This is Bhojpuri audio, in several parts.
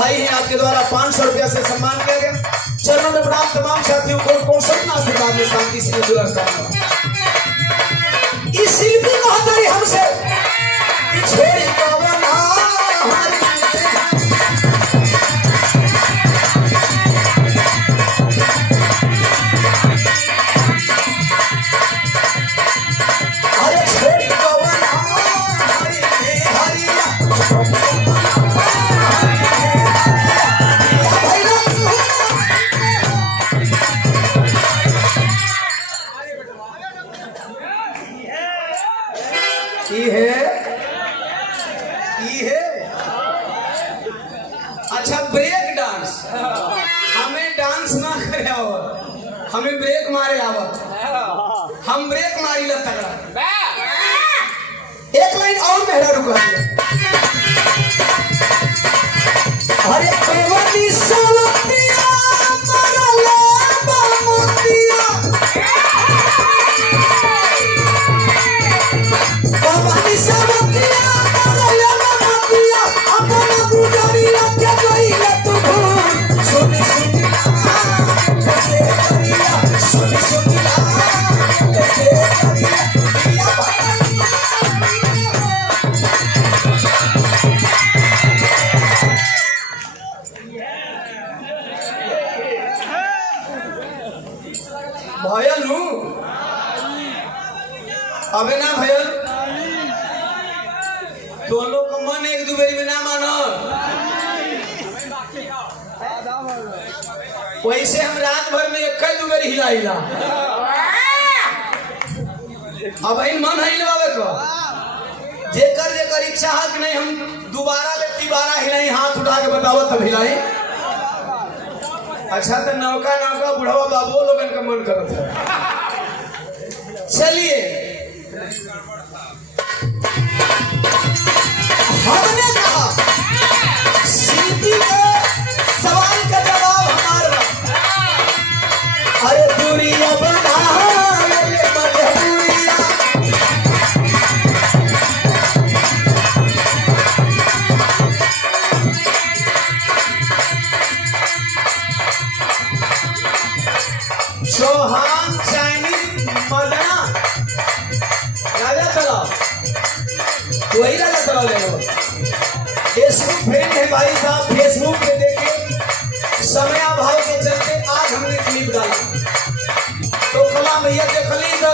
भाई हैं, आपके द्वारा 500 रुपया से सम्मान किया गया। चरणों में प्रणाम तमाम साथियों को कौशल आशीर्वाद में शांति से दुर्ग करना। इस शिल्पी महातारी हमसे छोड़ी पवना अरे छोड़ी पवना अच्छा ब्रेक डांस हमें डांस ना करे आवत, हमें ब्रेक मारे आवत, हम ब्रेक मारी ला तगड़ा। एक लाइन और मेहरा रुका अरे पवनी सवतिया मरला बामुतिया पवनी सवतिया मरला बामुतिया अपना गुजरिया के गईले तू भूल सुनी सुनी कैसे करिया सुनी सुनी कैसे करिया भयल हूँ अबे ना भयल दोनों का मन एक दूसरे में ना मानो वैसे हम रात भर में एक दूसरे हिला हिला अब इन मन हिलवावे को जेकर जेकर इच्छा है कि नहीं हम दोबारा ले तिबारा हिलाई हाथ उठा के बताओ तब हिलाई। अच्छा तो नौका नौका बुढ़वा बाबू लोगन का मन करत है। चलिए हमने कहा शिल्पी के सवाल का जवाब हमारा अरे दूरिया बना चौहान चाइनीज मदना राजा तालाब वही राजा तालाब ले लो। फेसबुक फ्रेंड है भाई साहब, फेसबुक पे देखे समय अभाव के चलते आज हमने क्लिप डाला तो कला भैया देखली तो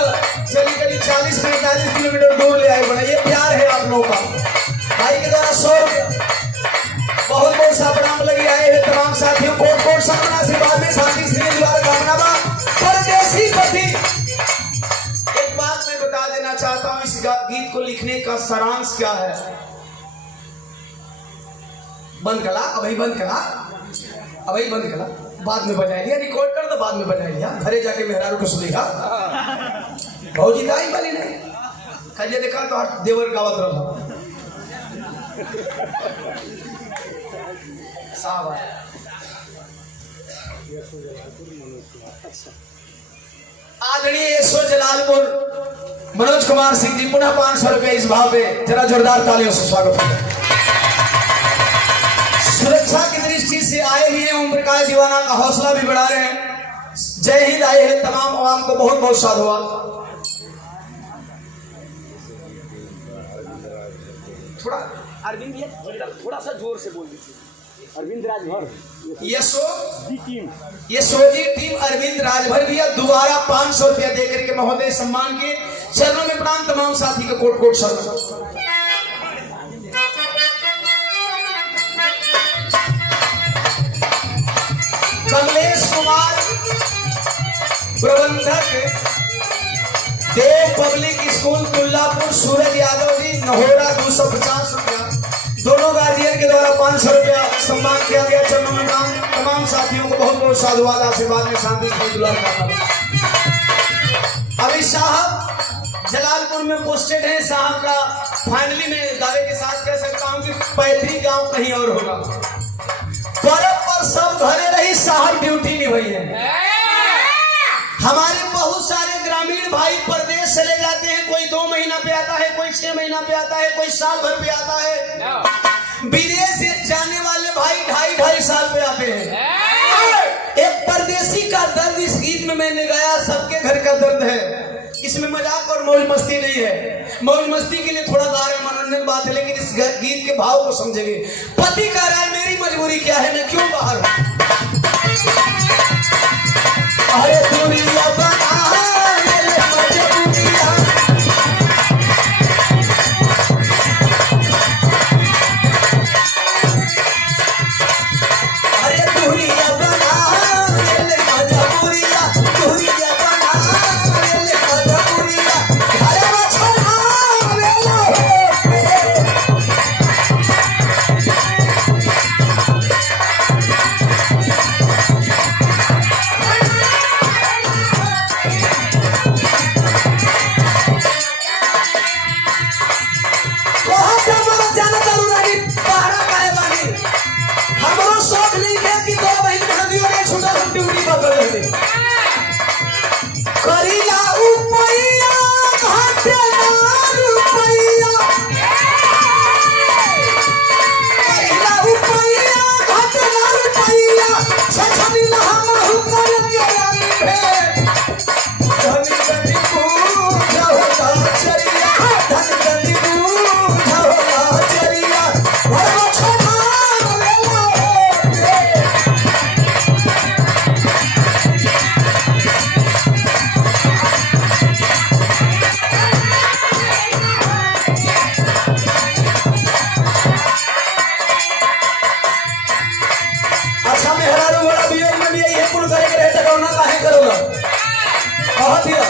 चली चली 40-45 किलोमीटर दूर ले आए। बड़ा ये प्यार है आप लोगों का। भाई के द्वारा 100 रुपया बहुत बहुत सा प्रणाम लगे आए हैं तमाम साथियों को कोट सपना से बाद में शांति श्री द्वारा कामना बा परदेसी पति। एक बात मैं बता देना चाहता हूं, इस गीत को लिखने का सारांश क्या है। बंद कला अभी बंद कला अभी बंद कला बाद में बजाई लिया, रिकॉर्ड कर दो बाद में बजाई लिया, घरे जाके मेहरारू को सुनेगा भौजी दाई वाली नहीं खजे देखा तो देवर गावत रहा आदरणीय यशो जलालपुर मनोज कुमार सिंह जी पुनः 500 रुपए इस भाव पे जरा जोरदार तालियों से स्वागत है। सुरक्षा की दृष्टि से आए हुए ओम प्रकाश दीवाना का हौसला भी बढ़ा रहे हैं। जय हिंद आए हैं तमाम आवाम को बहुत बहुत साधुवाद। थोड़ा अरविंद भैया थोड़ा सा जोर से बोल दीजिए। अरविंद राजभर यशोजी टीम अरविंद राजभर भैया दोबारा 500 रुपया देकर के महोदय सम्मान के चरणों में प्रणाम तमाम साथी को कोट कोट शरण। कमलेश कुमार प्रबंधक देव पब्लिक स्कूल कुल्लापुर, सूरज यादव जी नहोरा 250 रुपया, दोनों गार्जियन के द्वारा 500 रुपया सम्मान किया गया। चरणों में तमाम साथियों को बहुत बहुत साधुवाद आशीर्वाद में शांति से दुलार करना। अभी साहब जलालपुर में पोस्टेड है, साहब का फाइनली मैं दावे के साथ कह सकता हूँ कि पैतृक गांव कहीं और होगा। पर सब घरे रही, साहब ड्यूटी निभाई है। हमारे बहुत सारे ग्रामीण भाई प्रदेश चले जाते हैं, कोई 2 महीना पे आता है, कोई 6 महीना पे आता है, कोई साल भर पे आता है। विदेश जाने वाले भाई 2.5 जाते हैं। एक परदेसी का दर्द इस गीत में मैंने गाया, सबके घर का दर्द है। इसमें मजाक और मौज मस्ती नहीं है। मौज मस्ती के लिए थोड़ा गा रहे, मनोरंजन बात है, लेकिन इस गीत के भाव को समझेंगे। पति कह रहा है मेरी मजबूरी क्या है, मैं क्यों बाहर हूं। अरे दुनिया बना ले मजबूरियां, अरे दुनिया बना ले मजबूरियां, दुनिया बना ले मजबूरियां, अरे बछड़ा वेला करीला उपैया घाटे ना रुपैया, करीला उपैया घाटे ना रुपैया, छछनीला हम हुकर के अंधे, धन धनी पूजा होला चरिया, धन धनी पूजा होला चरिया, भरवा छोड़ा वेला अच्छा मेहरारू बड़ा वियोग में भी यही कुल करे के रहता कौना काहे करोगा। कहत हिया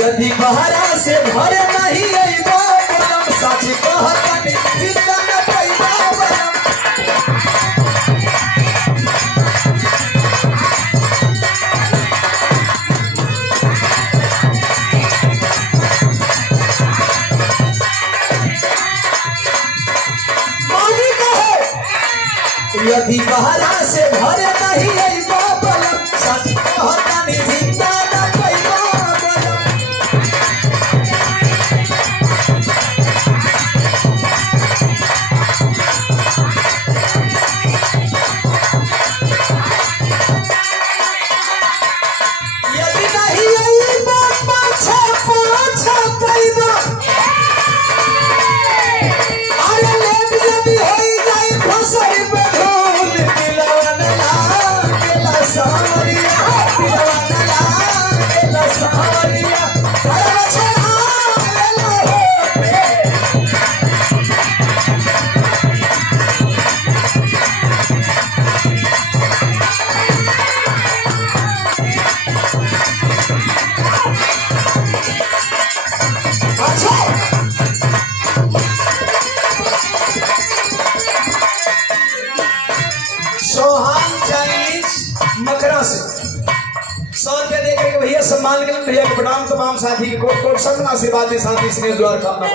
यदि बहरा से भरे नहीं अइबो बलम, सच कहत बानी जिंदा न पैबो बलम। मौजी कहे यदि बहरा से भरे नहीं अइबो बलम, सच कहत बानी जिंदा न पैबो बलम। यदि नहीं अइबो पाछा पाछा पैबो, अरे लेट यदि होई जाई फसई पे धूल, दिलवन लागेला सावरिया, दिलवन लागेला सावरिया, अरे बछड़ा वेला होते। अच्छा सोहान चाइनीज मकरा से 100 रुपया दे करके भैया सम्मान के लिए भैया को प्रणाम। तमाम साथी को सब आशीर्वाद के साथ इसने द्वार कामना।